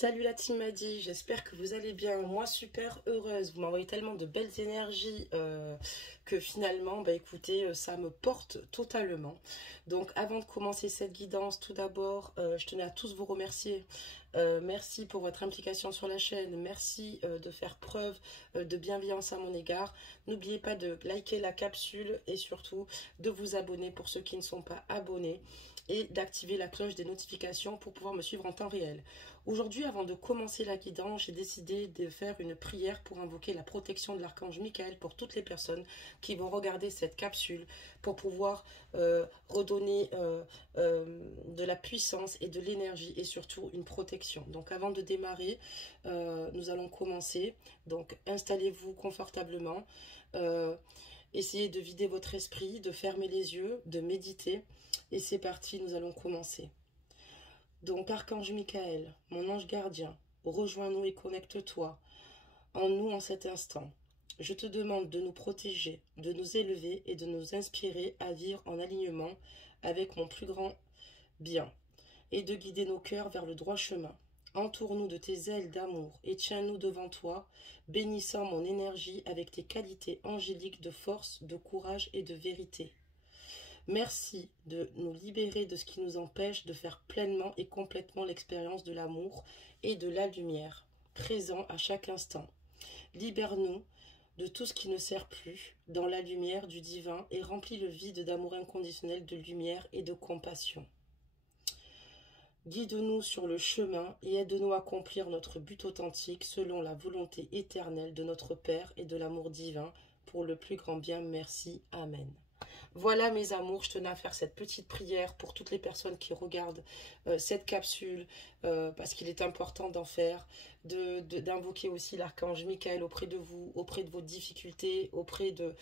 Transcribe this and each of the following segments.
Salut la team Madi, j'espère que vous allez bien. Moi super heureuse, vous m'envoyez tellement de belles énergies que finalement, bah écoutez, ça me porte totalement. Donc avant de commencer cette guidance, tout d'abord, je tenais à tous vous remercier. Merci pour votre implication sur la chaîne, merci de faire preuve de bienveillance à mon égard. N'oubliez pas de liker la capsule et surtout de vous abonner pour ceux qui ne sont pas abonnés et d'activer la cloche des notifications pour pouvoir me suivre en temps réel. Aujourd'hui, avant de commencer la guidance, j'ai décidé de faire une prière pour invoquer la protection de l'archange Michael pour toutes les personnes qui vont regarder cette capsule pour pouvoir redonner de la puissance et de l'énergie et surtout une protection. Donc avant de démarrer, nous allons commencer. Donc installez-vous confortablement. Essayez de vider votre esprit, de fermer les yeux, de méditer. Et c'est parti, nous allons commencer. Donc, Archange Michael, mon ange gardien, rejoins-nous et connecte-toi en nous en cet instant. Je te demande de nous protéger, de nous élever et de nous inspirer à vivre en alignement avec mon plus grand bien et de guider nos cœurs vers le droit chemin. Entoure-nous de tes ailes d'amour et tiens-nous devant toi, bénissant mon énergie avec tes qualités angéliques de force, de courage et de vérité. Merci de nous libérer de ce qui nous empêche de faire pleinement et complètement l'expérience de l'amour et de la lumière, présent à chaque instant. Libère-nous de tout ce qui ne sert plus dans la lumière du divin et remplis le vide d'amour inconditionnel, de lumière et de compassion. Guide-nous sur le chemin et aide-nous à accomplir notre but authentique selon la volonté éternelle de notre Père et de l'amour divin pour le plus grand bien. Merci. Amen. Voilà mes amours, je tenais à faire cette petite prière pour toutes les personnes qui regardent cette capsule parce qu'il est important d'en faire, d'invoquer aussi l'archange Michael auprès de vous, auprès de vos difficultés, auprès de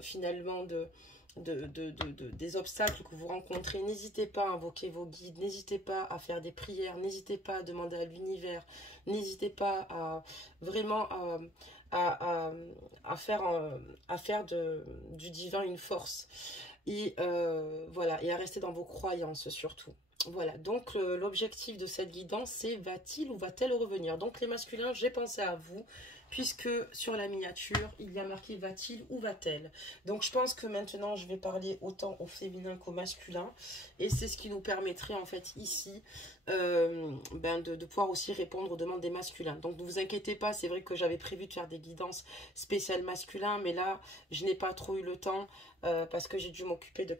finalement des obstacles que vous rencontrez. N'hésitez pas à invoquer vos guides, n'hésitez pas à faire des prières, n'hésitez pas à demander à l'univers, n'hésitez pas à vraiment à faire du divin une force et voilà, et à rester dans vos croyances surtout. Voilà, donc l'objectif de cette guidance, c'est va-t-il ou va-t-elle revenir? Donc les masculins, j'ai pensé à vous, puisque sur la miniature, il y a marqué va-t-il ou va-t-elle. Donc je pense que maintenant, je vais parler autant au féminin qu'au masculin, et c'est ce qui nous permettrait en fait ici de pouvoir aussi répondre aux demandes des masculins. Donc ne vous inquiétez pas, c'est vrai que j'avais prévu de faire des guidances spéciales masculins, mais là, je n'ai pas trop eu le temps, parce que j'ai dû m'occuper de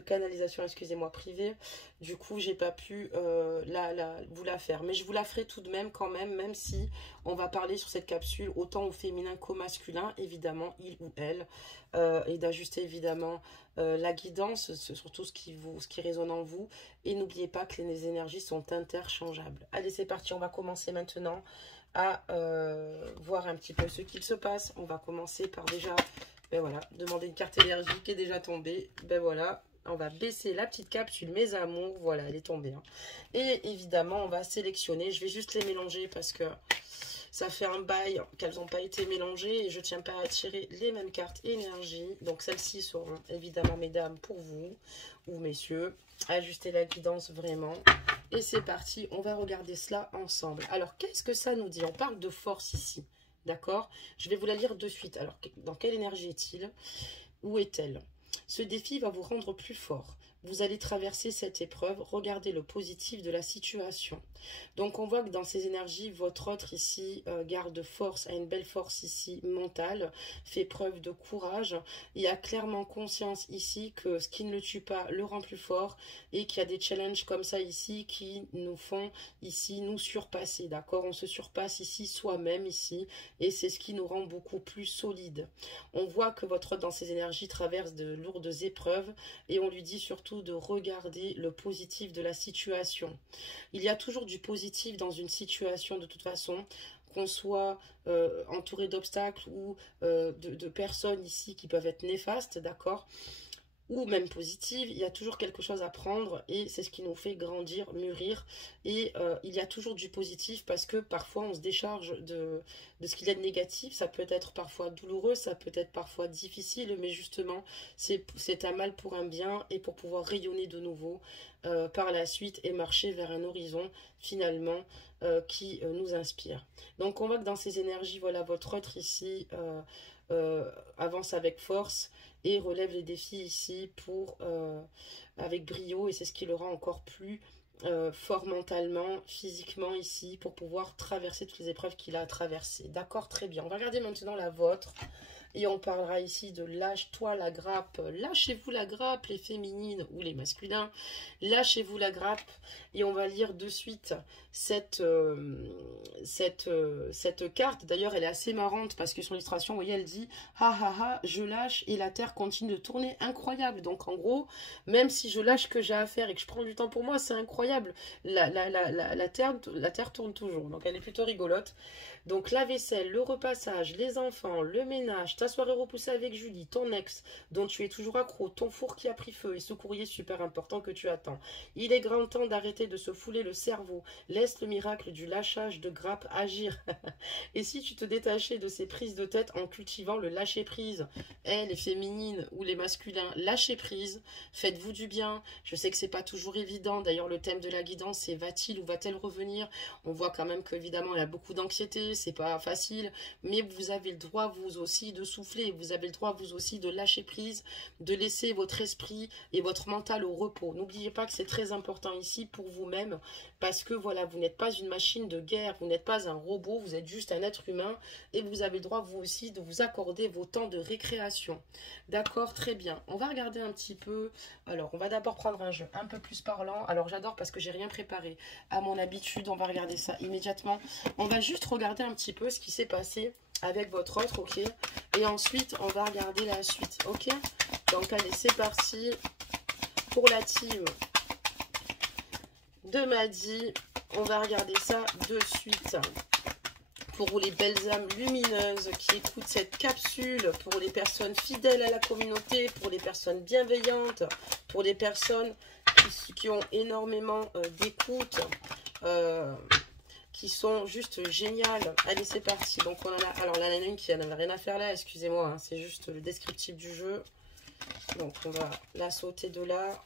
canalisation, excusez-moi, privée. Du coup, j'ai pas pu vous la faire. Mais je vous la ferai tout de même quand même, même si on va parler sur cette capsule autant au féminin qu'au masculin, évidemment, il ou elle, et d'ajuster évidemment la guidance, surtout ce qui résonne en vous. Et n'oubliez pas que les énergies sont interchangeables. Allez, c'est parti, on va commencer maintenant à voir un petit peu ce qu'il se passe. On va commencer par déjà... Ben voilà, demander une carte énergique qui est déjà tombée. Ben voilà, on va baisser la petite capsule, mes amours. Voilà, elle est tombée. Hein. Et évidemment, on va sélectionner. Je vais juste les mélanger parce que ça fait un bail qu'elles n'ont pas été mélangées. Et je ne tiens pas à tirer les mêmes cartes énergie. Donc celles-ci seront évidemment, mesdames, pour vous ou messieurs. Ajustez la guidance vraiment. Et c'est parti, on va regarder cela ensemble. Alors, qu'est-ce que ça nous dit? On parle de force ici. D'accord? Je vais vous la lire de suite. Alors, dans quelle énergie est-il? Où est-elle? Ce défi va vous rendre plus fort. Vous allez traverser cette épreuve. Regardez le positif de la situation. Donc, on voit que dans ces énergies, votre autre ici garde force, a une belle force ici mentale, fait preuve de courage. Il y a clairement conscience ici que ce qui ne le tue pas le rend plus fort et qu'il y a des challenges comme ça ici qui nous font ici nous surpasser. D'accord? On se surpasse ici soi-même ici et c'est ce qui nous rend beaucoup plus solide. On voit que votre autre dans ces énergies traverse de lourdes épreuves et on lui dit surtout de regarder le positif de la situation. Il y a toujours du positif dans une situation de toute façon, qu'on soit entouré d'obstacles ou de personnes ici qui peuvent être néfastes, d'accord, ou même positive, il y a toujours quelque chose à prendre et c'est ce qui nous fait grandir, mûrir. Et il y a toujours du positif parce que parfois on se décharge de ce qu'il y a de négatif. Ça peut être parfois douloureux, ça peut être parfois difficile, mais justement c'est un mal pour un bien et pour pouvoir rayonner de nouveau par la suite et marcher vers un horizon finalement qui nous inspire. Donc on voit que dans ces énergies, voilà, votre autre ici avance avec force et relève les défis ici avec brio, et c'est ce qui le rend encore plus fort mentalement, physiquement ici, pour pouvoir traverser toutes les épreuves qu'il a à traverser. D'accord, très bien. On va regarder maintenant la vôtre. Et on parlera ici de lâche-toi la grappe. Lâchez-vous la grappe, les féminines ou les masculins. Lâchez-vous la grappe. Et on va lire de suite cette carte. D'ailleurs, elle est assez marrante parce que sur l'illustration, vous voyez, elle dit « Ha ha ha, je lâche et la Terre continue de tourner. » Incroyable. Donc, en gros, même si je lâche ce que j'ai à faire et que je prends du temps pour moi, c'est incroyable. La terre tourne toujours. Donc, elle est plutôt rigolote. Donc la vaisselle, le repassage, les enfants, le ménage, ta soirée repoussée avec Julie, ton ex dont tu es toujours accro, ton four qui a pris feu et ce courrier super important que tu attends. Il est grand temps d'arrêter de se fouler le cerveau. Laisse le miracle du lâchage de grappe agir. Et si tu te détachais de ces prises de tête en cultivant le lâcher-prise, les féminines ou les masculins, lâchez prise, faites-vous du bien. Je sais que c'est pas toujours évident. D'ailleurs, le thème de la guidance, c'est va-t-il ou va-t-elle revenir? On voit quand même qu'évidemment, il y a beaucoup d'anxiété. C'est pas facile, mais vous avez le droit vous aussi de souffler, vous avez le droit vous aussi de lâcher prise, de laisser votre esprit et votre mental au repos. N'oubliez pas que c'est très important ici pour vous-même, parce que voilà, vous n'êtes pas une machine de guerre, vous n'êtes pas un robot, vous êtes juste un être humain, et vous avez le droit vous aussi de vous accorder vos temps de récréation. D'accord, très bien. On va regarder un petit peu. Alors, on va d'abord prendre un jeu un peu plus parlant. Alors, j'adore parce que j'ai rien préparé. À mon habitude, on va regarder ça immédiatement. On va juste regarder un petit peu ce qui s'est passé avec votre autre, ok? Et ensuite, on va regarder la suite, ok? Donc, allez, c'est parti pour la team de Maddy. On va regarder ça de suite. Pour les belles âmes lumineuses qui écoutent cette capsule, pour les personnes fidèles à la communauté, pour les personnes bienveillantes, pour les personnes qui ont énormément d'écoute, qui sont juste géniales. Allez, c'est parti. Donc, on en a... Alors, là, il y en a une qui n'avait rien à faire là, excusez-moi, hein, c'est juste le descriptif du jeu. Donc, on va la sauter de là.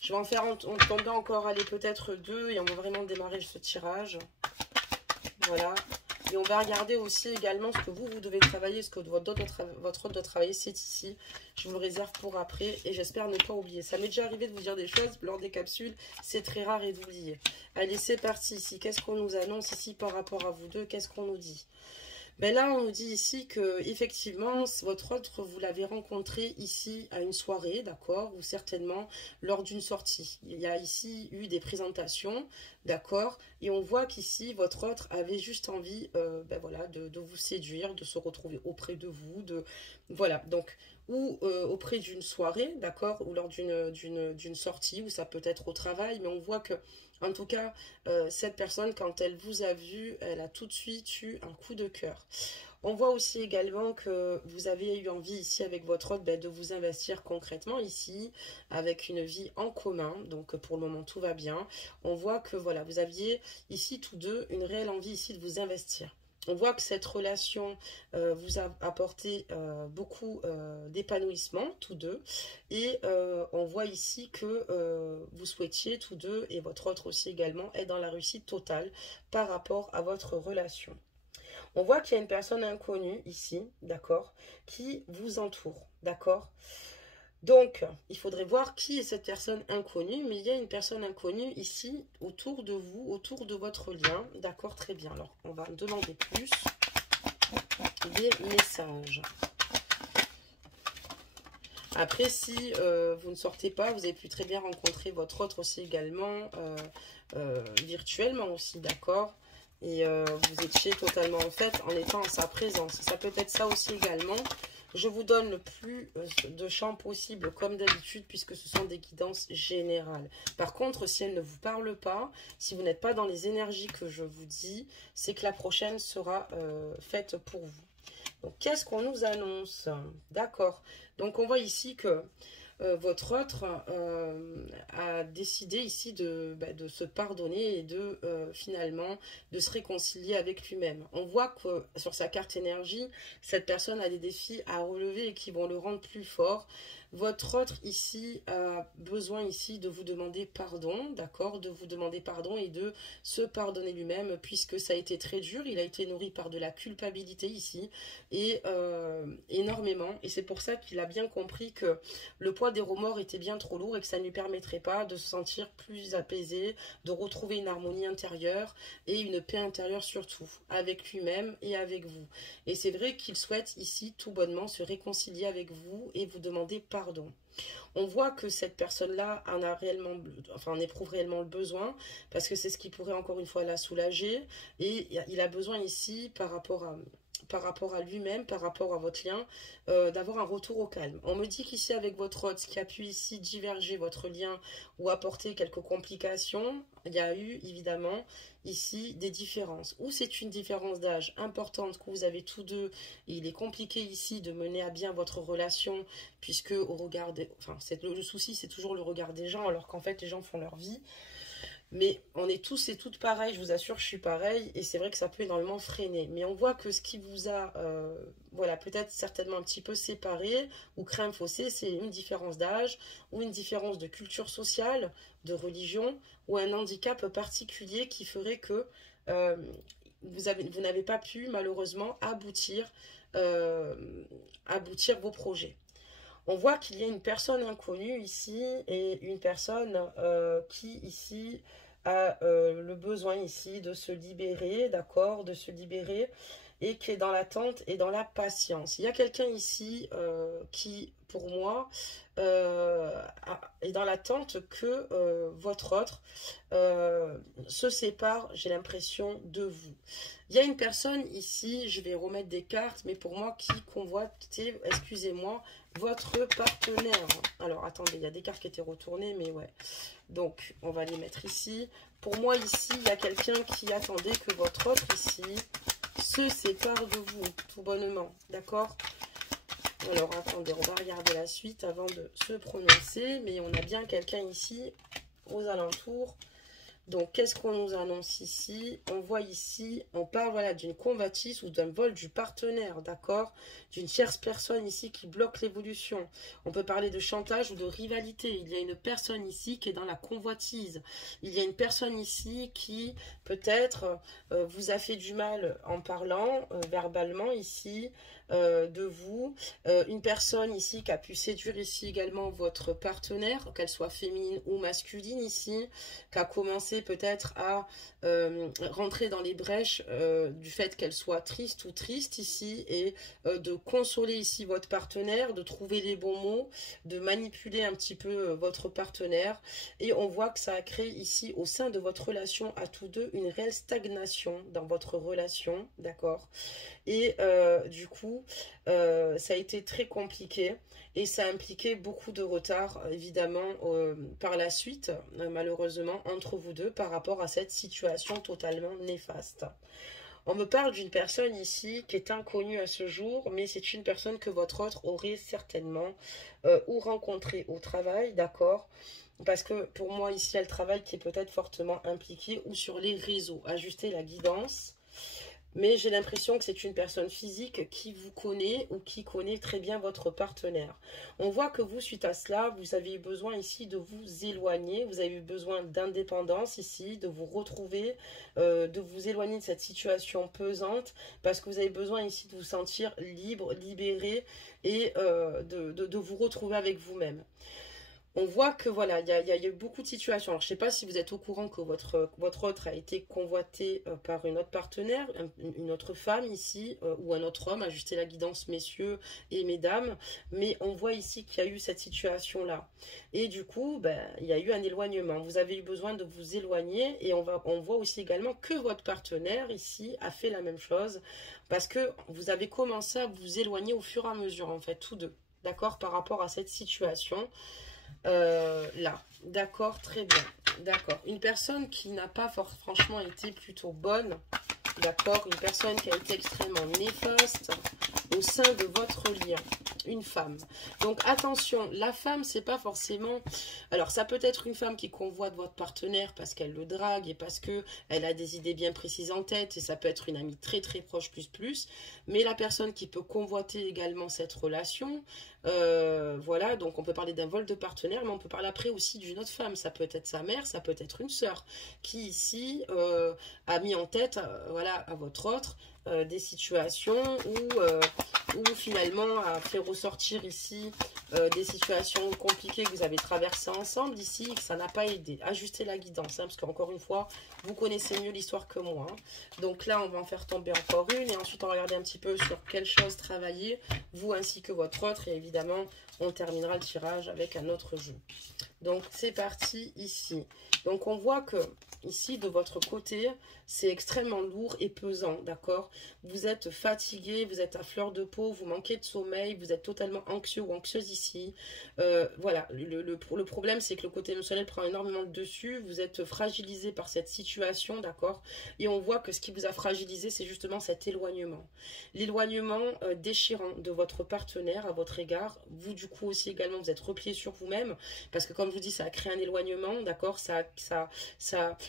Je vais en faire tomber encore, allez, peut-être deux, et on va vraiment démarrer ce tirage. Voilà. Et on va regarder aussi également ce que vous devez travailler, ce que votre autre doit travailler, c'est ici. Je vous le réserve pour après et j'espère ne pas oublier. Ça m'est déjà arrivé de vous dire des choses lors des capsules, c'est très rare et d'oublier. Allez, c'est parti ici. Qu'est-ce qu'on nous annonce ici par rapport à vous deux? Qu'est-ce qu'on nous dit? Ben là, on nous dit ici que effectivement, votre autre, vous l'avez rencontré ici à une soirée, d'accord, ou certainement lors d'une sortie. Il y a ici eu des présentations, d'accord, et on voit qu'ici, votre autre avait juste envie, ben voilà, de vous séduire, de se retrouver auprès de vous, voilà, donc, ou auprès d'une soirée, d'accord, ou lors d'une sortie, ou ça peut être au travail, mais on voit que en tout cas, cette personne, quand elle vous a vu, elle a tout de suite eu un coup de cœur. On voit aussi également que vous avez eu envie ici avec votre autre de vous investir concrètement ici, avec une vie en commun. Donc pour le moment, tout va bien. On voit que voilà, vous aviez ici tous deux une réelle envie ici de vous investir. On voit que cette relation vous a apporté beaucoup d'épanouissement, tous deux. Et on voit ici que vous souhaitiez tous deux, et votre autre aussi également, être dans la réussite totale par rapport à votre relation. On voit qu'il y a une personne inconnue ici, d'accord, qui vous entoure, d'accord. Donc, il faudrait voir qui est cette personne inconnue, mais il y a une personne inconnue ici, autour de vous, autour de votre lien. D'accord, très bien. Alors, on va demander plus des messages. Après, si vous ne sortez pas, vous avez pu très bien rencontrer votre autre aussi également, virtuellement aussi, d'accord. Et vous étiez totalement, en fait, en étant en sa présence. Ça peut être ça aussi également. Je vous donne le plus de champs possible, comme d'habitude, puisque ce sont des guidances générales. Par contre, si elle ne vous parle pas, si vous n'êtes pas dans les énergies que je vous dis, c'est que la prochaine sera faite pour vous. Donc, qu'est-ce qu'on nous annonce? D'accord. Donc, on voit ici que votre autre a décidé ici de se pardonner et de finalement de se réconcilier avec lui-même. On voit que sur sa carte énergie, cette personne a des défis à relever et qui vont le rendre plus fort. Votre autre ici a besoin ici de vous demander pardon, d'accord, de vous demander pardon et de se pardonner lui-même, puisque ça a été très dur, il a été nourri par de la culpabilité ici, et énormément, et c'est pour ça qu'il a bien compris que le poids des remords était bien trop lourd et que ça ne lui permettrait pas de se sentir plus apaisé, de retrouver une harmonie intérieure et une paix intérieure surtout, avec lui-même et avec vous. Et c'est vrai qu'il souhaite ici tout bonnement se réconcilier avec vous et vous demander pardon. On voit que cette personne-là en a réellement, enfin, en éprouve réellement le besoin, parce que c'est ce qui pourrait encore une fois la soulager, et il a besoin ici par rapport à lui-même, par rapport à votre lien, d'avoir un retour au calme. On me dit qu'ici avec votre hôte, ce qui a pu ici diverger votre lien ou apporter quelques complications, il y a eu évidemment ici des différences. Ou c'est une différence d'âge importante que vous avez tous deux, et il est compliqué ici de mener à bien votre relation, puisque au regard des, enfin, le souci c'est toujours le regard des gens, alors qu'en fait les gens font leur vie. Mais on est tous et toutes pareils, je vous assure, je suis pareil, et c'est vrai que ça peut énormément freiner. Mais on voit que ce qui vous a, voilà, peut-être certainement un petit peu séparé, ou créé un fossé, c'est une différence d'âge, ou une différence de culture sociale, de religion, ou un handicap particulier qui ferait que vous n'avez pas pu, malheureusement, aboutir vos projets. On voit qu'il y a une personne inconnue ici et une personne qui ici a le besoin ici de se libérer, d'accord, de se libérer et qui est dans l'attente et dans la patience. Il y a quelqu'un ici qui, pour moi, est dans l'attente que votre autre se sépare, j'ai l'impression, de vous. Il y a une personne ici, je vais remettre des cartes, mais pour moi, qui convoite, excusez-moi, votre partenaire. Alors, attendez, il y a des cartes qui étaient retournées, mais ouais. Donc, on va les mettre ici. Pour moi, ici, il y a quelqu'un qui attendait que votre autre, ici, se sépare de vous, tout bonnement. D'accord? Alors, attendez, on va regarder la suite avant de se prononcer. Mais on a bien quelqu'un ici, aux alentours. Donc, qu'est-ce qu'on nous annonce ici? On voit ici, on parle voilà, d'une convoitise ou d'un vol du partenaire, d'accord? D'une tierce personne ici qui bloque l'évolution. On peut parler de chantage ou de rivalité. Il y a une personne ici qui est dans la convoitise. Il y a une personne ici qui, peut-être, vous a fait du mal en parlant, verbalement ici, de vous. Une personne ici qui a pu séduire ici également votre partenaire, qu'elle soit féminine ou masculine ici, qui a commencé peut-être à rentrer dans les brèches du fait qu'elle soit triste ou triste ici et de consoler ici votre partenaire, de trouver les bons mots, de manipuler un petit peu votre partenaire. Et on voit que ça a créé ici au sein de votre relation à tous deux une réelle stagnation dans votre relation, d'accord? Et du coup, ça a été très compliqué et ça a impliqué beaucoup de retard, évidemment, par la suite, malheureusement, entre vous deux par rapport à cette situation totalement néfaste. On me parle d'une personne ici qui est inconnue à ce jour, mais c'est une personne que votre autre aurait certainement ou rencontrée au travail, d'accord? Parce que pour moi, ici, il y a le travail qui est peut-être fortement impliqué ou sur les réseaux. Ajuster la guidance. Mais j'ai l'impression que c'est une personne physique qui vous connaît ou qui connaît très bien votre partenaire. On voit que vous, suite à cela, vous avez eu besoin ici de vous éloigner. Vous avez eu besoin d'indépendance ici, de vous retrouver, de vous éloigner de cette situation pesante. Parce que vous avez besoin ici de vous sentir libre, libéré et de vous retrouver avec vous-même. On voit que voilà, il y a eu beaucoup de situations. Alors, je ne sais pas si vous êtes au courant que votre autre a été convoité par une autre partenaire, une autre femme ici, ou un autre homme. Ajustez la guidance, messieurs et mesdames. Mais on voit ici qu'il y a eu cette situation-là. Et du coup, ben, il y a eu un éloignement. Vous avez eu besoin de vous éloigner. Et on voit aussi également que votre partenaire ici a fait la même chose. Parce que vous avez commencé à vous éloigner au fur et à mesure, en fait, tous deux. D'accord, par rapport à cette situation. Là, d'accord, très bien, d'accord, une personne qui n'a pas franchement été plutôt bonne, d'accord, une personne qui a été extrêmement néfaste au sein de votre lien, une femme. Donc attention, la femme, c'est pas forcément... Alors ça peut être une femme qui convoite votre partenaire parce qu'elle le drague et parce que elle a des idées bien précises en tête, et ça peut être une amie très très proche plus. Mais la personne qui peut convoiter également cette relation, voilà, donc on peut parler d'un vol de partenaire, mais on peut parler après aussi d'une autre femme. Ça peut être sa mère, ça peut être une sœur qui ici a mis en tête, voilà, à votre autre des situations où finalement a fait ressortir ici des situations compliquées que vous avez traversées ensemble ici et que ça n'a pas aidé. Ajustez la guidance, hein, parce qu'encore une fois, vous connaissez mieux l'histoire que moi. Hein. Donc là, on va en faire tomber encore une et ensuite on va regarder un petit peu sur quelle chose travailler, vous ainsi que votre autre, et évidemment, on terminera le tirage avec un autre jeu. Donc c'est parti ici. Donc on voit que ici de votre côté, c'est extrêmement lourd et pesant, d'accord? Vous êtes fatigué, vous êtes à fleur de peau, vous manquez de sommeil, vous êtes totalement anxieux ou anxieuse ici. Voilà, le problème c'est que le côté émotionnel prend énormément le dessus, vous êtes fragilisé par cette situation, d'accord? Et on voit que ce qui vous a fragilisé, c'est justement cet éloignement. L'éloignement déchirant de votre partenaire à votre égard. Vous du coup aussi également, vous êtes replié sur vous-même, parce que comme je vous dis, ça a créé un éloignement, d'accord?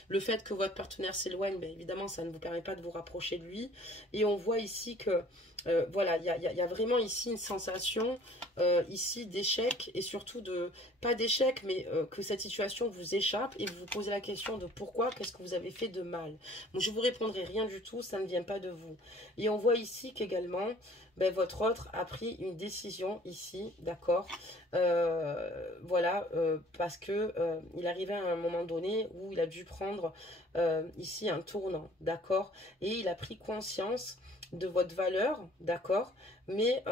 Le fait que votre partenaire s'éloigne, bien évidemment, ça ne vous permet pas de vous rapprocher de lui. Et on voit ici que, voilà, il y a vraiment ici une sensation, ici d'échec, et surtout de, pas d'échec, mais que cette situation vous échappe, et vous vous posez la question de pourquoi, qu'est-ce que vous avez fait de mal. Donc je vous répondrai rien du tout, ça ne vient pas de vous. Et on voit ici qu'également, ben, votre autre a pris une décision ici, d'accord, voilà, parce que il arrivait à un moment donné où il a dû prendre ici un tournant, d'accord, et il a pris conscience de votre valeur, d'accord, mais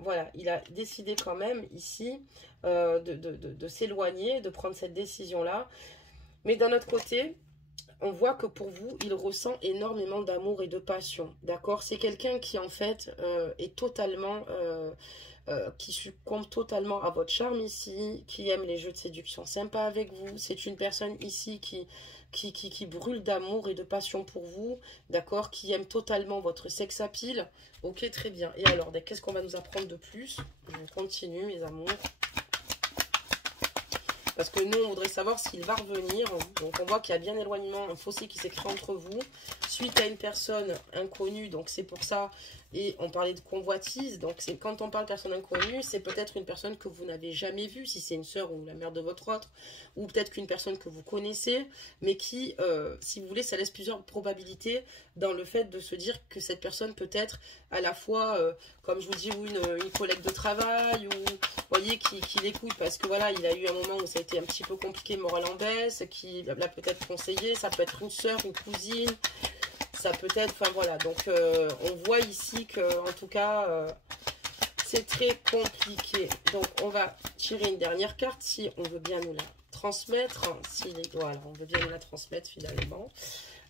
voilà, il a décidé quand même ici de s'éloigner, de prendre cette décision-là, mais d'un autre côté, on voit que pour vous, il ressent énormément d'amour et de passion, d'accord? C'est quelqu'un qui, en fait, est totalement... qui succombe totalement à votre charme ici, qui aime les jeux de séduction sympas avec vous. C'est une personne ici qui brûle d'amour et de passion pour vous, d'accord? Qui aime totalement votre sex appeal. Ok, très bien. Et alors, qu'est-ce qu'on va nous apprendre de plus? Je continue, mes amours. Parce que nous, on voudrait savoir s'il va revenir. Donc, on voit qu'il y a bien éloignement, un fossé qui s'est créé entre vous, suite à une personne inconnue. Donc, c'est pour ça. Et on parlait de convoitise. Donc, c'est quand on parle de personne inconnue, c'est peut-être une personne que vous n'avez jamais vue, si c'est une sœur ou la mère de votre autre. Ou peut-être qu'une personne que vous connaissez, mais qui, si vous voulez, ça laisse plusieurs probabilités dans le fait de se dire que cette personne peut être à la fois, comme je vous dis, une collègue de travail, ou voyez, qui l'écoute parce que voilà, il a eu un moment où ça a été un petit peu compliqué, moral en baisse, qui l'a peut-être conseillé, ça peut être une sœur, une cousine, ça peut être, enfin voilà, donc on voit ici que, en tout cas, c'est très compliqué. Donc on va tirer une dernière carte, si on veut bien nous la transmettre, voilà, on veut bien nous la transmettre finalement.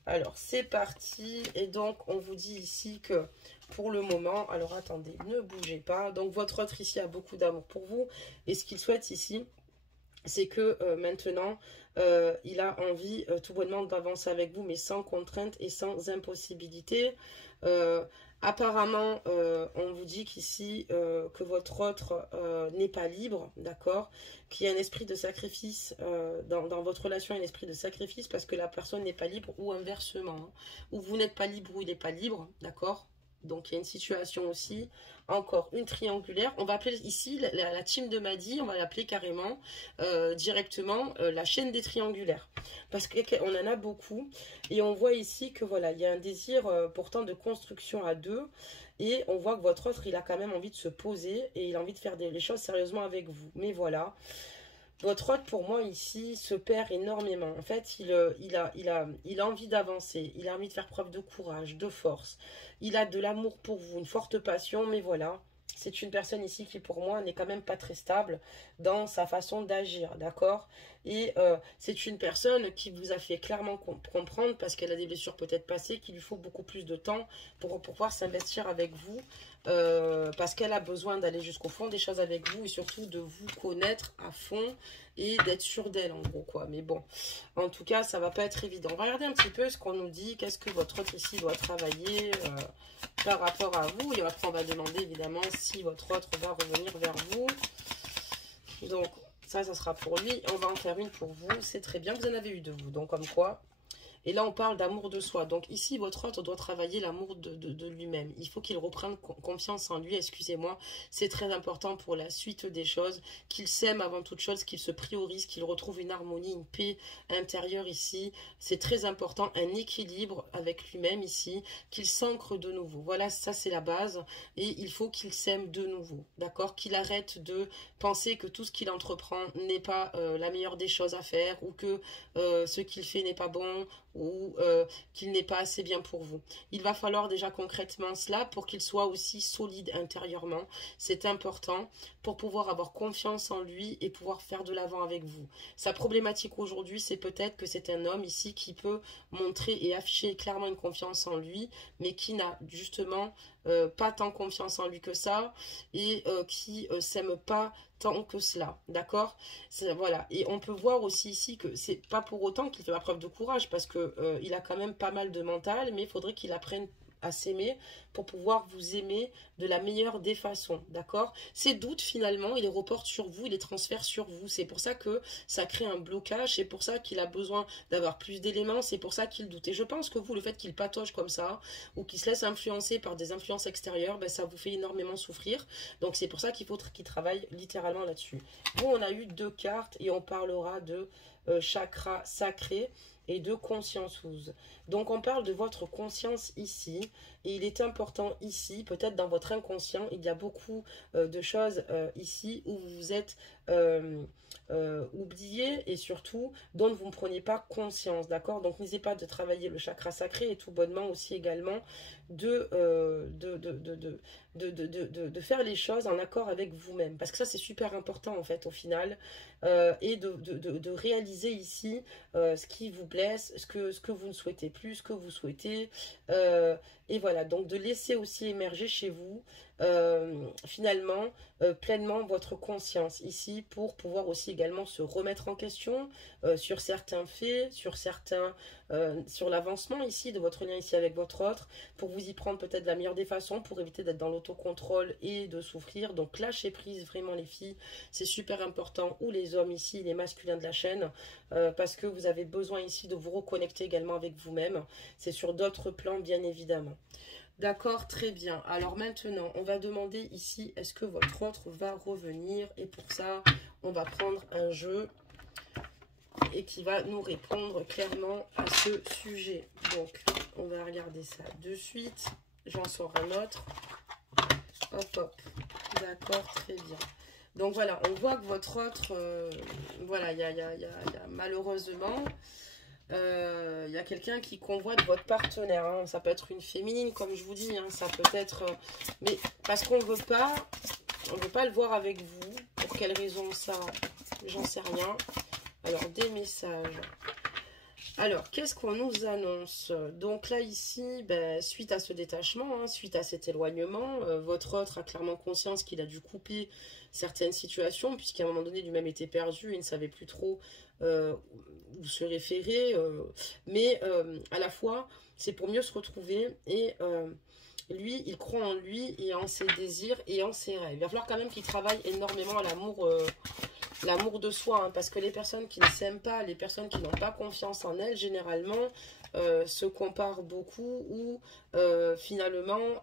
Alors, c'est parti. Et donc, on vous dit ici que pour le moment... Alors, attendez, ne bougez pas. Donc, votre autre ici a beaucoup d'amour pour vous. Et ce qu'il souhaite ici, c'est que maintenant, il a envie tout bonnement d'avancer avec vous, mais sans contrainte et sans impossibilité. Apparemment, on vous dit qu'ici, que votre autre n'est pas libre, d'accord, qu'il y a un esprit de sacrifice, dans votre relation, un esprit de sacrifice parce que la personne n'est pas libre, ou inversement, hein, ou vous n'êtes pas libre ou il n'est pas libre, d'accord. Donc il y a une situation aussi, encore une triangulaire, on va appeler ici la team de Madi, on va l'appeler carrément directement la chaîne des triangulaires, parce qu'on en a beaucoup, et on voit ici que voilà, il y a un désir pourtant de construction à deux, et on voit que votre autre, il a quand même envie de se poser, et il a envie de faire les choses sérieusement avec vous, mais voilà. Votre hôte, pour moi, ici, se perd énormément. En fait, il a envie d'avancer. Il a envie de faire preuve de courage, de force. Il a de l'amour pour vous, une forte passion. Mais voilà, c'est une personne ici qui, pour moi, n'est quand même pas très stable dans sa façon d'agir, d'accord? Et c'est une personne qui vous a fait clairement comprendre, parce qu'elle a des blessures peut-être passées, qu'il lui faut beaucoup plus de temps pour pouvoir s'investir avec vous. Parce qu'elle a besoin d'aller jusqu'au fond des choses avec vous et surtout de vous connaître à fond et d'être sûr d'elle, en gros, quoi. Mais bon, en tout cas, ça va pas être évident. On va regarder un petit peu ce qu'on nous dit. Qu'est-ce que votre autre ici doit travailler par rapport à vous. Et après, on va demander, évidemment, si votre autre va revenir vers vous. Donc, ça sera pour lui. On va en faire une pour vous. C'est très bien. Vous en avez eu de vous. Donc, comme quoi... Et là, on parle d'amour de soi. Donc ici, votre autre doit travailler l'amour de lui-même. Il faut qu'il reprenne confiance en lui, excusez-moi. C'est très important pour la suite des choses. Qu'il s'aime avant toute chose, qu'il se priorise, qu'il retrouve une harmonie, une paix intérieure ici. C'est très important, un équilibre avec lui-même ici. Qu'il s'ancre de nouveau. Voilà, ça c'est la base. Et il faut qu'il s'aime de nouveau. D'accord? Qu'il arrête de penser que tout ce qu'il entreprend n'est pas la meilleure des choses à faire. Ou que ce qu'il fait n'est pas bon, ou qu'il n'est pas assez bien pour vous. Il va falloir déjà concrètement cela pour qu'il soit aussi solide intérieurement. C'est important pour pouvoir avoir confiance en lui et pouvoir faire de l'avant avec vous. Sa problématique aujourd'hui, c'est peut-être que c'est un homme ici qui peut montrer et afficher clairement une confiance en lui, mais qui n'a justement pas tant confiance en lui que ça et qui s'aime pas tant que cela, d'accord? Voilà, et on peut voir aussi ici que c'est pas pour autant qu'il fait la preuve de courage, parce que il a quand même pas mal de mental, mais il faudrait qu'il apprenne à s'aimer pour pouvoir vous aimer de la meilleure des façons, d'accord? Ces doutes, finalement, il les reporte sur vous, il les transfère sur vous. C'est pour ça que ça crée un blocage, c'est pour ça qu'il a besoin d'avoir plus d'éléments, c'est pour ça qu'il doute. Et je pense que vous, le fait qu'il patauge comme ça, ou qu'il se laisse influencer par des influences extérieures, ben, ça vous fait énormément souffrir. Donc c'est pour ça qu'il faut qu'il travaille littéralement là-dessus. Bon, on a eu 2 cartes et on parlera de chakra sacré et de consciencieuse. Donc on parle de votre conscience ici, et il est important ici, peut-être dans votre inconscient, il y a beaucoup de choses ici où vous êtes oublié et surtout dont vous ne prenez pas conscience, d'accord? Donc n'hésitez pas de travailler le chakra sacré et tout bonnement aussi également de faire les choses en accord avec vous-même, parce que ça c'est super important en fait au final, et de réaliser ici ce qui vous blesse, ce que vous ne souhaitez plus, ce que vous souhaitez, et voilà, donc de laisser aussi émerger chez vous finalement pleinement votre conscience ici, pour pouvoir aussi également se remettre en question sur certains faits, sur l'avancement ici de votre lien ici avec votre autre, pour vous y prendre peut-être de la meilleure des façons, pour éviter d'être dans l'autocontrôle et de souffrir. Donc lâchez prise vraiment les filles, c'est super important, ou les hommes ici, les masculins de la chaîne, parce que vous avez besoin ici de vous reconnecter également avec vous-même. C'est sur d'autres plans bien évidemment. D'accord, très bien. Alors maintenant, on va demander ici, est-ce que votre autre va revenir? Et pour ça, on va prendre un jeu et qui va nous répondre clairement à ce sujet. Donc, on va regarder ça de suite. J'en sors un autre. Hop, hop. D'accord, très bien. Donc voilà, on voit que votre autre, voilà, il y a malheureusement... il y a quelqu'un qui convoite votre partenaire, hein. Ça peut être une féminine comme je vous dis, hein. Ça peut être mais parce qu'on veut pas le voir avec vous. Pour quelle raison, ça j'en sais rien. Alors des messages. Alors qu'est-ce qu'on nous annonce? Donc là ici, ben, suite à ce détachement, hein, suite à cet éloignement, votre autre a clairement conscience qu'il a dû couper certaines situations, puisqu'à un moment donné lui-même était perdu et ne savait plus trop où se référer, mais à la fois c'est pour mieux se retrouver, et lui il croit en lui et en ses désirs et en ses rêves. Il va falloir quand même qu'il travaille énormément à l'amour de soi, hein, parce que les personnes qui ne s'aiment pas, les personnes qui n'ont pas confiance en elles, généralement se comparent beaucoup, ou finalement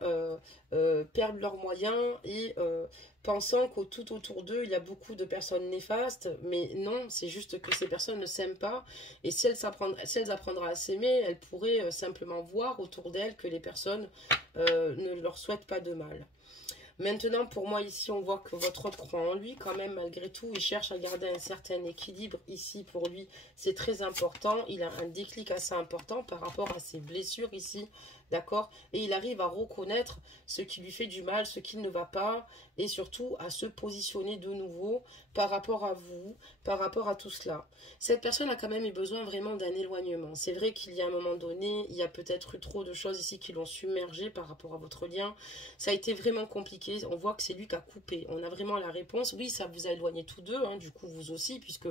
perdent leurs moyens, et pensant qu'au tout autour d'eux, il y a beaucoup de personnes néfastes. Mais non, c'est juste que ces personnes ne s'aiment pas. Et si elles apprendraient à s'aimer, elles pourraient simplement voir autour d'elles que les personnes ne leur souhaitent pas de mal. Maintenant, pour moi, ici, on voit que votre autre croit en lui quand même, malgré tout. Il cherche à garder un certain équilibre ici. Pour lui, c'est très important. Il a un déclic assez important par rapport à ses blessures ici d'accord? Et il arrive à reconnaître ce qui lui fait du mal, ce qui ne va pas, et surtout à se positionner de nouveau par rapport à vous, par rapport à tout cela. Cette personne a quand même eu besoin vraiment d'un éloignement. C'est vrai qu'il y a un moment donné, il y a peut-être eu trop de choses ici qui l'ont submergé par rapport à votre lien. Ça a été vraiment compliqué. On voit que c'est lui qui a coupé. On a vraiment la réponse. Oui, ça vous a éloigné tous deux, hein, du coup vous aussi, puisque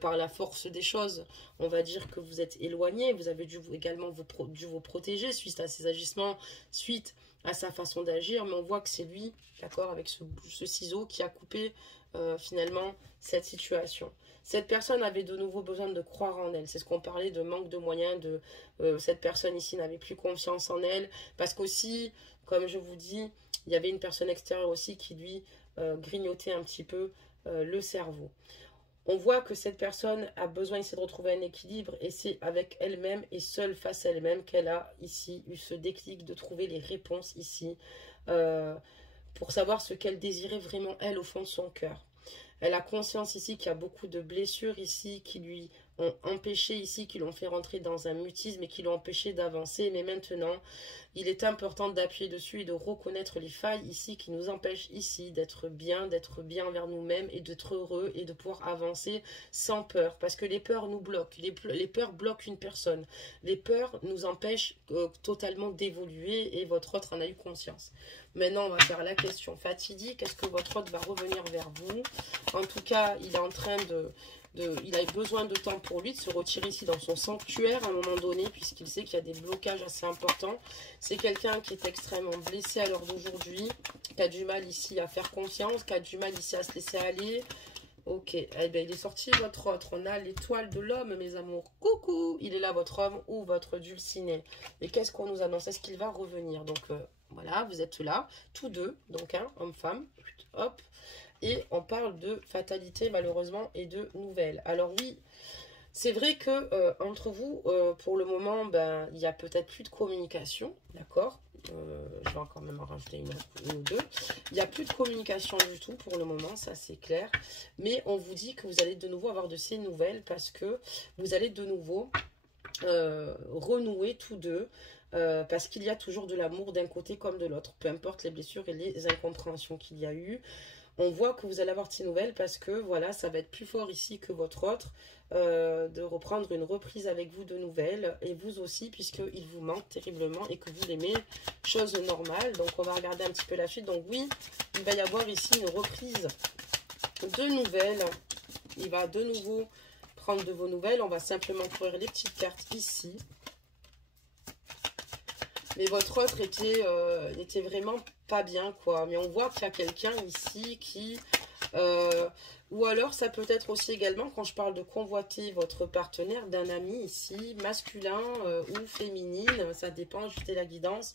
par la force des choses, on va dire que vous êtes éloignés. Vous avez également dû vous protéger suite à ses agissements, suite à sa façon d'agir, mais on voit que c'est lui, d'accord, avec ce ciseau qui a coupé finalement cette situation. Cette personne avait de nouveau besoin de croire en elle. C'est ce qu'on parlait de manque de moyens. Cette personne ici n'avait plus confiance en elle. Parce qu'aussi, comme je vous dis, il y avait une personne extérieure aussi qui lui grignotait un petit peu le cerveau. On voit que cette personne a besoin ici de retrouver un équilibre et c'est avec elle-même et seule face à elle-même qu'elle a ici eu ce déclic de trouver les réponses ici pour savoir ce qu'elle désirait vraiment elle au fond de son cœur. Elle a conscience ici qu'il y a beaucoup de blessures ici qui lui ont empêché ici, qui l'ont fait rentrer dans un mutisme et qui l'ont empêché d'avancer. Mais maintenant, il est important d'appuyer dessus et de reconnaître les failles ici qui nous empêchent ici d'être bien envers nous-mêmes et d'être heureux et de pouvoir avancer sans peur. Parce que les peurs nous bloquent. Les peurs bloquent une personne. Les peurs nous empêchent totalement d'évoluer et votre autre en a eu conscience. Maintenant, on va faire la question fatidique. Est-ce que votre hôte va revenir vers vous? En tout cas, il est en train il a besoin de temps pour lui, de se retirer ici dans son sanctuaire à un moment donné, puisqu'il sait qu'il y a des blocages assez importants. C'est quelqu'un qui est extrêmement blessé à l'heure d'aujourd'hui, qui a du mal ici à faire confiance, qui a du mal ici à se laisser aller. Ok, eh bien, il est sorti votre autre. On a l'étoile de l'homme, mes amours. Coucou, il est là, votre homme ou votre dulciné. Et qu'est-ce qu'on nous annonce? Est-ce qu'il va revenir? Donc, voilà, vous êtes là, tous deux, donc, hein, homme-femme. Hop. Et on parle de fatalité, malheureusement, et de nouvelles. Alors oui, c'est vrai que entre vous, pour le moment, ben, il y a peut-être plus de communication, d'accord? Je vais quand même en rajouter une ou deux. Il n'y a plus de communication du tout pour le moment, ça c'est clair. Mais on vous dit que vous allez de nouveau avoir de ces nouvelles parce que vous allez de nouveau renouer tous deux. Parce qu'il y a toujours de l'amour d'un côté comme de l'autre, peu importe les blessures et les incompréhensions qu'il y a eu. On voit que vous allez avoir de ces nouvelles parce que voilà, ça va être plus fort ici que votre autre, de reprendre une reprise avec vous de nouvelles, et vous aussi, puisqu'il vous manque terriblement et que vous l'aimez, chose normale. Donc on va regarder un petit peu la suite. Donc oui, il va y avoir ici une reprise de nouvelles. Il va de nouveau prendre de vos nouvelles. On va simplement courir les petites cartes ici. Mais votre autre était vraiment pas bien, quoi. Mais on voit qu'il y a quelqu'un ici qui... ou alors, ça peut être aussi également, quand je parle de convoiter votre partenaire, d'un ami ici, masculin ou féminine, ça dépend, ajustez la guidance,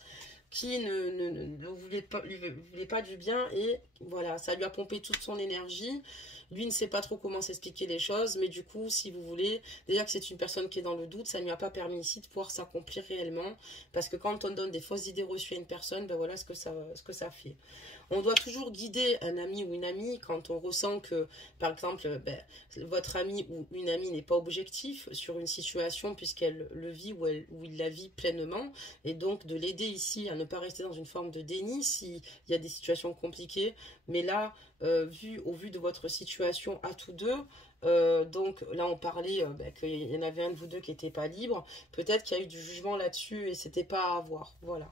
qui ne voulait pas du bien et voilà, ça lui a pompé toute son énergie. Lui ne sait pas trop comment s'expliquer les choses, mais du coup, si vous voulez, déjà que c'est une personne qui est dans le doute, ça ne lui a pas permis ici de pouvoir s'accomplir réellement, parce que quand on donne des fausses idées reçues à une personne, ben voilà ce que ça fait. On doit toujours guider un ami ou une amie quand on ressent que, par exemple, ben, votre ami ou une amie n'est pas objectif sur une situation puisqu'elle le vit ou il la vit pleinement, et donc de l'aider ici à ne pas rester dans une forme de déni s'il y a des situations compliquées. Mais là, au vu de votre situation à tous deux, donc là on parlait qu'il y en avait un de vous deux qui n'était pas libre, peut-être qu'il y a eu du jugement là-dessus et c'était pas à avoir, voilà.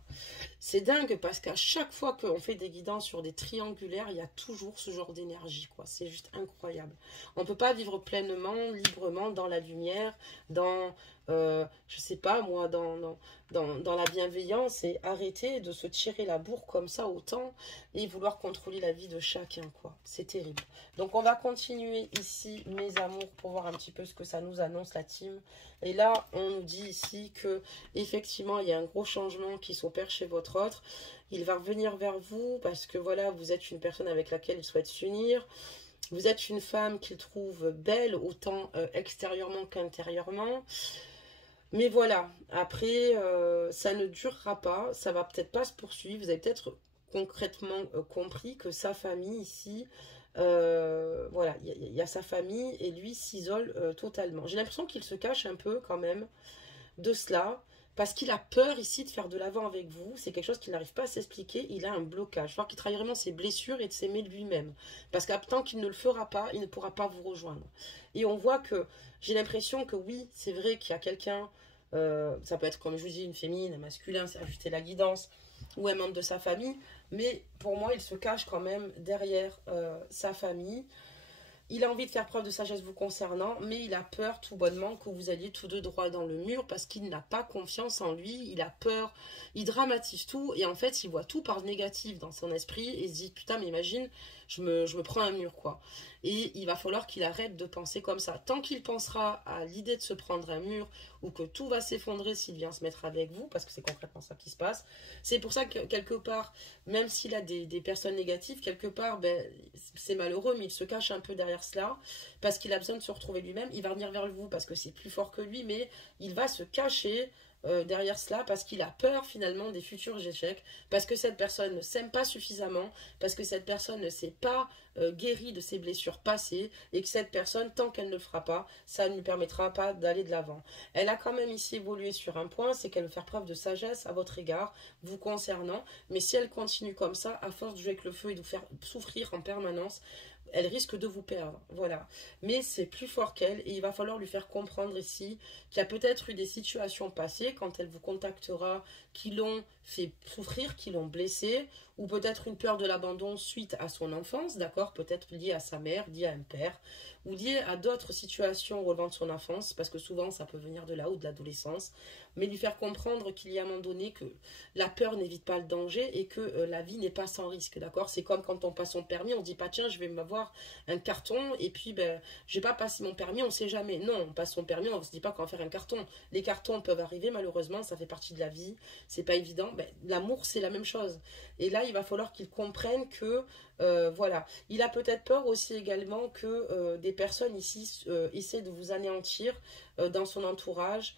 C'est dingue parce qu'à chaque fois qu'on fait des guidances sur des triangulaires, il y a toujours ce genre d'énergie, quoi. C'est juste incroyable. On ne peut pas vivre pleinement, librement dans la lumière, dans, je sais pas moi, dans la bienveillance et arrêter de se tirer la bourre comme ça autant et vouloir contrôler la vie de chacun, quoi. C'est terrible. Donc on va continuer ici, mes amours, pour voir un petit peu ce que ça nous annonce, la team. Et là, on nous dit ici que effectivement, il y a un gros changement qui s'opère chez votre autre. Il va revenir vers vous parce que voilà, vous êtes une personne avec laquelle il souhaite s'unir. Vous êtes une femme qu'il trouve belle, autant extérieurement qu'intérieurement. Mais voilà, après, ça ne durera pas, ça va peut-être pas se poursuivre. Vous avez peut-être concrètement compris que sa famille ici, voilà, il y a sa famille et lui s'isole totalement. J'ai l'impression qu'il se cache un peu quand même de cela, parce qu'il a peur ici de faire de l'avant avec vous. C'est quelque chose qu'il n'arrive pas à s'expliquer. Il a un blocage. Il va falloir qu'il travaille vraiment ses blessures et de s'aimer lui-même. Parce que tant qu'il ne le fera pas, il ne pourra pas vous rejoindre. Et on voit que j'ai l'impression que oui, c'est vrai qu'il y a quelqu'un, ça peut être comme je vous dis, une féminine, un masculin, c'est ajouter la guidance, ou un membre de sa famille. Mais pour moi, il se cache quand même derrière sa famille. Il a envie de faire preuve de sagesse vous concernant, mais il a peur tout bonnement que vous alliez tous deux droit dans le mur parce qu'il n'a pas confiance en lui, il a peur, il dramatise tout et en fait il voit tout par négatif dans son esprit et il se dit putain mais imagine, je me prends un mur quoi. Et il va falloir qu'il arrête de penser comme ça. Tant qu'il pensera à l'idée de se prendre un mur ou que tout va s'effondrer s'il vient se mettre avec vous, parce que c'est concrètement ça qui se passe, c'est pour ça que quelque part, même s'il a des personnes négatives, quelque part, ben, c'est malheureux, mais il se cache un peu derrière cela, parce qu'il a besoin de se retrouver lui-même. Il va venir vers vous parce que c'est plus fort que lui, mais il va se cacher derrière cela parce qu'il a peur finalement des futurs échecs, parce que cette personne ne s'aime pas suffisamment, parce que cette personne ne s'est pas guérie de ses blessures passées et que cette personne, tant qu'elle ne le fera pas, ça ne lui permettra pas d'aller de l'avant. Elle a quand même ici évolué sur un point, c'est qu'elle veut faire preuve de sagesse à votre égard, vous concernant, mais si elle continue comme ça, à force de jouer avec le feu et de vous faire souffrir en permanence, elle risque de vous perdre, voilà. Mais c'est plus fort qu'elle et il va falloir lui faire comprendre ici qu'il y a peut-être eu des situations passées quand elle vous contactera qui l'ont fait souffrir, qui l'ont blessé, ou peut-être une peur de l'abandon suite à son enfance, d'accord, peut-être liée à sa mère, liée à un père, ou liée à d'autres situations relevant de son enfance, parce que souvent ça peut venir de là ou de l'adolescence, mais lui faire comprendre qu'il y a un moment donné que la peur n'évite pas le danger et que la vie n'est pas sans risque, d'accord. C'est comme quand on passe son permis, on se dit pas tiens je vais m'avoir un carton et puis ben je vais pas passer mon permis, on sait jamais. Non, on passe son permis, on se dit pas qu'on va faire un carton. Les cartons peuvent arriver malheureusement, ça fait partie de la vie, c'est pas évident. Ben, l'amour c'est la même chose. Et là il va falloir qu'il comprenne que voilà, il a peut-être peur aussi également que des personnes ici essaient de vous anéantir dans son entourage.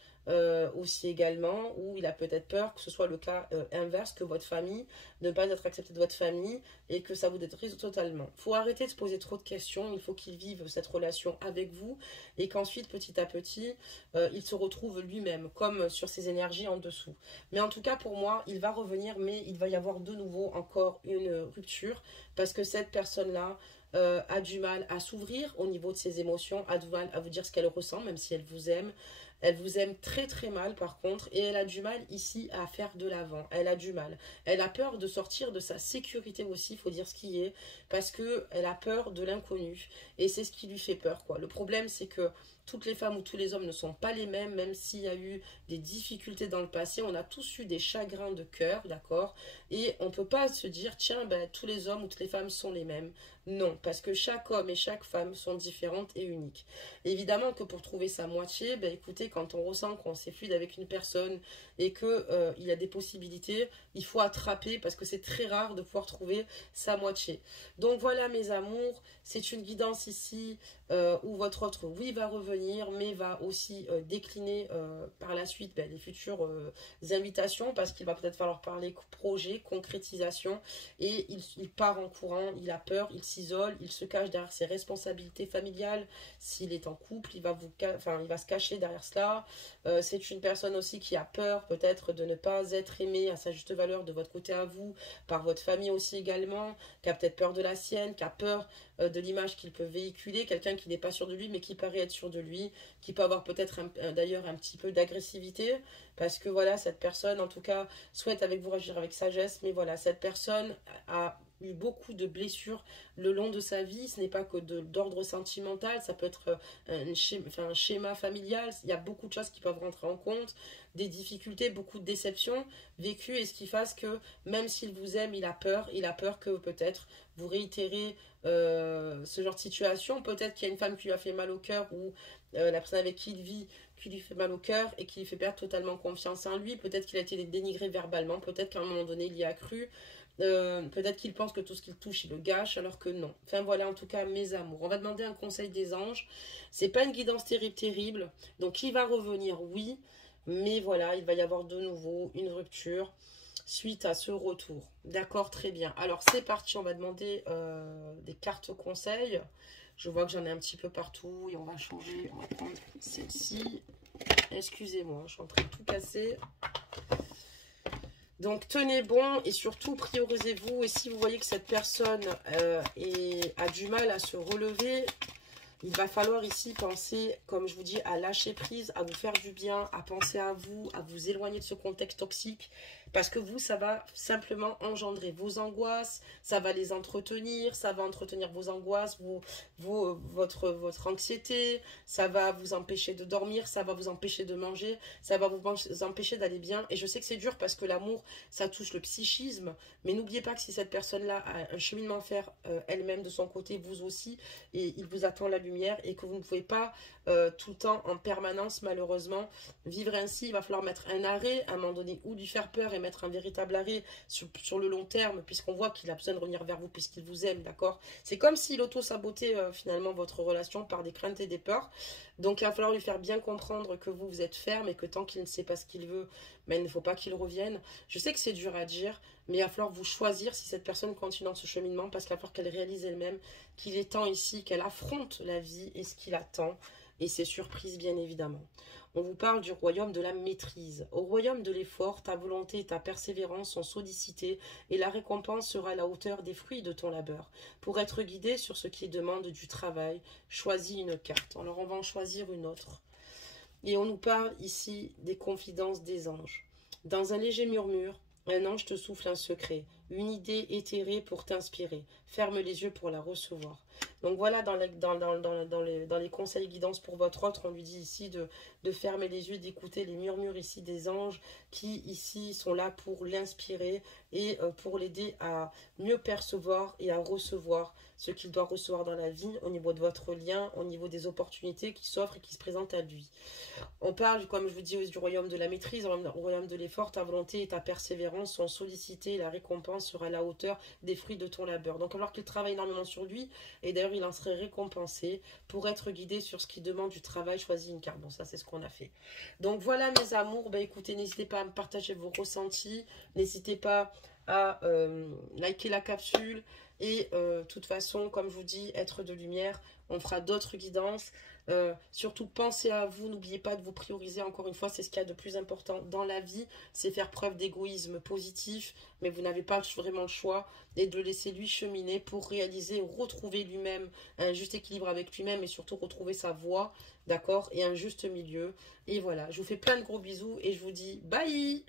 Aussi également, où il a peut-être peur que ce soit le cas inverse, que votre famille ne pas être acceptée de votre famille et que ça vous détruise totalement. Il faut arrêter de se poser trop de questions, il faut qu'il vive cette relation avec vous et qu'ensuite petit à petit il se retrouve lui-même comme sur ses énergies en dessous. Mais en tout cas pour moi il va revenir, mais il va y avoir de nouveau encore une rupture parce que cette personne-là a du mal à s'ouvrir au niveau de ses émotions, a du mal à vous dire ce qu'elle ressent même si elle vous aime. Elle vous aime très très mal par contre et elle a du mal ici à faire de l'avant. Elle a du mal. Elle a peur de sortir de sa sécurité aussi, il faut dire ce qui est, parce qu'elle a peur de l'inconnu et c'est ce qui lui fait peur quoi. Le problème c'est que toutes les femmes ou tous les hommes ne sont pas les mêmes, même s'il y a eu des difficultés dans le passé, on a tous eu des chagrins de cœur, d'accord. Et on ne peut pas se dire, tiens, ben, tous les hommes ou toutes les femmes sont les mêmes. Non, parce que chaque homme et chaque femme sont différentes et uniques. Évidemment que pour trouver sa moitié, ben, écoutez, quand on ressent qu'on s'est fluide avec une personne et qu'il y a des possibilités, il faut attraper parce que c'est très rare de pouvoir trouver sa moitié. Donc voilà mes amours, c'est une guidance ici où votre autre, oui, va revenir, mais va aussi décliner par la suite ben, les futures invitations parce qu'il va peut-être falloir parler projet, concrétisation et il part en courant, il a peur, il s'isole, il se cache derrière ses responsabilités familiales. S'il est en couple, il va se cacher derrière cela. C'est une personne aussi qui a peur peut-être de ne pas être aimée à sa juste valeur de votre côté à vous, par votre famille aussi également, qui a peut-être peur de la sienne, qui a peur de l'image qu'il peut véhiculer, quelqu'un qui n'est pas sûr de lui mais qui paraît être sûr de lui, qui peut avoir peut-être d'ailleurs un petit peu d'agressivité, parce que voilà, cette personne en tout cas souhaite avec vous agir avec sagesse, mais voilà, cette personne a eu beaucoup de blessures le long de sa vie, ce n'est pas que d'ordre sentimental, ça peut être un schéma familial, il y a beaucoup de choses qui peuvent rentrer en compte, des difficultés, beaucoup de déceptions vécues, et ce qui fasse que même s'il vous aime, il a peur que peut-être vous réitérez ce genre de situation, peut-être qu'il y a une femme qui lui a fait mal au cœur ou la personne avec qui il vit qui lui fait mal au cœur et qui lui fait perdre totalement confiance en lui, peut-être qu'il a été dénigré verbalement, peut-être qu'à un moment donné il y a cru, peut-être qu'il pense que tout ce qu'il touche il le gâche alors que non. Enfin voilà en tout cas mes amours, on va demander un conseil des anges, c'est pas une guidance terrible, donc il va revenir oui, mais voilà il va y avoir de nouveau une rupture suite à ce retour. D'accord, très bien. Alors c'est parti, on va demander des cartes conseils. Je vois que j'en ai un petit peu partout et on va changer, on va prendre celle-ci. Excusez-moi, je suis en train de tout casser. Donc, tenez bon et surtout, priorisez-vous. Et si vous voyez que cette personne a du mal à se relever, il va falloir ici penser, comme je vous dis, à lâcher prise, à vous faire du bien, à penser à vous éloigner de ce contexte toxique. Parce que vous, ça va simplement engendrer vos angoisses, ça va les entretenir, ça va entretenir vos angoisses, votre anxiété, ça va vous empêcher de dormir, ça va vous empêcher de manger, ça va vous empêcher d'aller bien. Et je sais que c'est dur parce que l'amour, ça touche le psychisme. Mais n'oubliez pas que si cette personne-là a un cheminement à faire elle-même de son côté, vous aussi, et il vous attend la lumière et que vous ne pouvez pas tout le temps, en permanence, malheureusement, vivre ainsi. Il va falloir mettre un arrêt à un moment donné ou lui faire peur et mettre un véritable arrêt sur le long terme, puisqu'on voit qu'il a besoin de revenir vers vous puisqu'il vous aime, d'accord? C'est comme s'il auto-sabotait finalement votre relation par des craintes et des peurs. Donc il va falloir lui faire bien comprendre que vous êtes ferme et que tant qu'il ne sait pas ce qu'il veut, mais il ne faut pas qu'il revienne. Je sais que c'est dur à dire, mais il va falloir vous choisir si cette personne continue dans ce cheminement, parce qu'il va falloir qu'elle réalise elle-même qu'il est temps ici, qu'elle affronte la vie et ce qui l'attend, et ses surprises bien évidemment. On vous parle du royaume de la maîtrise. Au royaume de l'effort, ta volonté et ta persévérance sont sollicitées et la récompense sera à la hauteur des fruits de ton labeur. Pour être guidé sur ce qui demande du travail, choisis une carte. Alors on va en choisir une autre. Et on nous parle ici des confidences des anges. Dans un léger murmure, un ange te souffle un secret, une idée éthérée pour t'inspirer. Ferme les yeux pour la recevoir. Donc voilà, dans les conseils guidance pour votre autre, on lui dit ici de fermer les yeux, d'écouter les murmures ici des anges qui ici sont là pour l'inspirer et pour l'aider à mieux percevoir et à recevoir ce qu'il doit recevoir dans la vie au niveau de votre lien, au niveau des opportunités qui s'offrent et qui se présentent à lui. On parle, comme je vous dis, du royaume de la maîtrise, au royaume de l'effort, ta volonté et ta persévérance sont sollicitées, la récompense sera à la hauteur des fruits de ton labeur. Donc alors qu'il travaille énormément sur lui, et d'ailleurs il en serait récompensé, pour être guidé sur ce qui demande du travail, choisis une carte. Bon, ça c'est ce qu'on a fait. Donc voilà mes amours, écoutez, n'hésitez pas à me partager vos ressentis, n'hésitez pas à liker la capsule, et de toute façon, comme je vous dis, être de lumière, on fera d'autres guidances. Surtout pensez à vous, n'oubliez pas de vous prioriser, encore une fois, c'est ce qu'il y a de plus important dans la vie, c'est faire preuve d'égoïsme positif, mais vous n'avez pas vraiment le choix, et de laisser lui cheminer pour réaliser, retrouver lui-même un juste équilibre avec lui-même, et surtout retrouver sa voie, d'accord, et un juste milieu. Et voilà, je vous fais plein de gros bisous, et je vous dis bye.